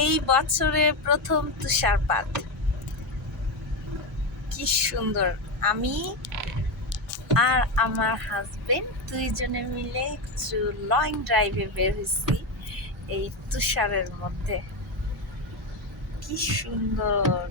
এই বছরে প্রথম তুষারপাত, কি সুন্দর। আমি আর আমার হাজবেন্ড দুইজনে মিলে একটু লং ড্রাইভে বের হয়েছি এই তুষারের মধ্যে। কি সুন্দর।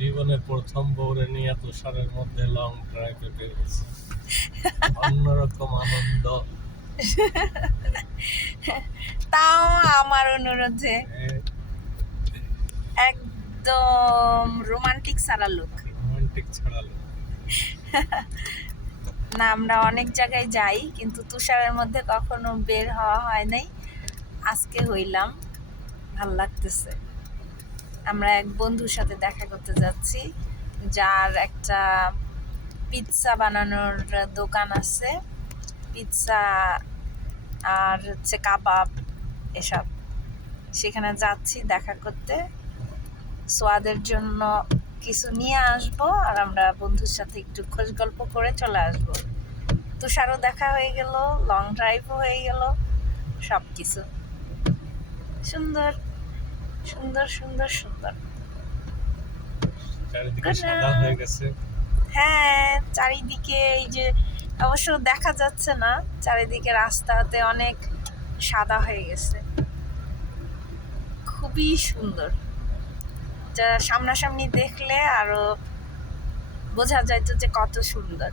জীবনের প্রথম বউরে নিয়ে তুষারের মধ্যে লং ড্রাইভে বেরিয়েছি, অন্যরকম আনন্দ। তাও আমার অনুরোধে একদম রোমান্টিক সারা লুক। রোমান্টিক ছড়ালো। না, আমরা অনেক জায়গায় যাই কিন্তু তুষারের মধ্যে কখনো বের হওয়া হয় নাই, আজকে হইলাম, ভাল লাগতেছে। আমরা এক বন্ধুর সাথে দেখা করতে যাচ্ছি, যার একটা পিৎজা বানানোর দোকান আছে, পিৎজা আর হচ্ছে কাবাব এসব। সেখানে যাচ্ছি দেখা করতে, সোয়াদের জন্য কিছু নিয়ে আসবো আর আমরা বন্ধুর সাথে একটু খোঁজ গল্প করে চলে আসবো। তুষারও দেখা হয়ে গেল, লং ড্রাইভও হয়ে গেল, সব কিছু সুন্দর সুন্দর সুন্দর সুন্দর। চারিদিকে সাদা হয়ে গেছে। হ্যাঁ, চারিদিকে এই যে অবশ্য দেখা যাচ্ছে না, চারিদিকে রাস্তাতে অনেক সাদা হয়ে গেছে, খুবই সুন্দর। যা সামনাসামনি দেখলে আরো বোঝা যাইতো যে কত সুন্দর।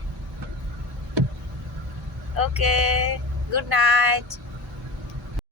ওকে, গুড নাইট।